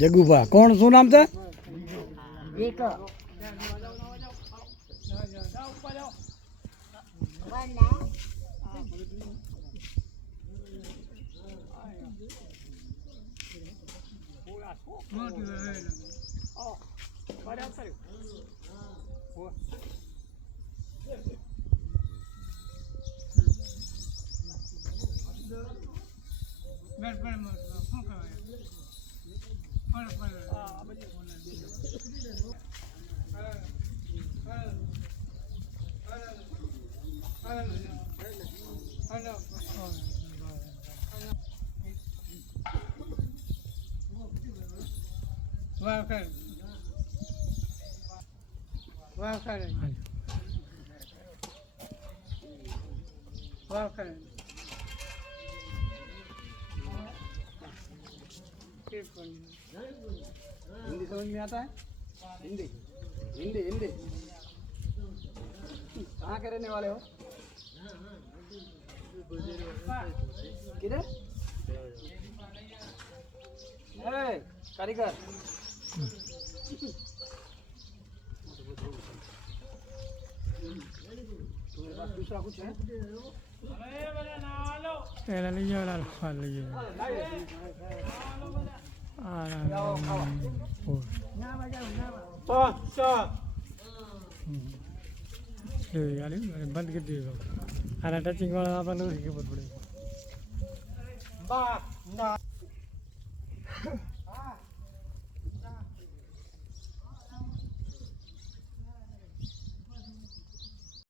જગુભા કોણ શું નામ છે? हिंदी समझ में आता है? हिंदी हिंदी हिंदी कहाँ के रहने वाले हो? किधर? कारीगर तुम्हारे पास दूसरा कुछ है? बंद कर दिएगा अरे टचिंग वाला आप लोग बहुत बड़े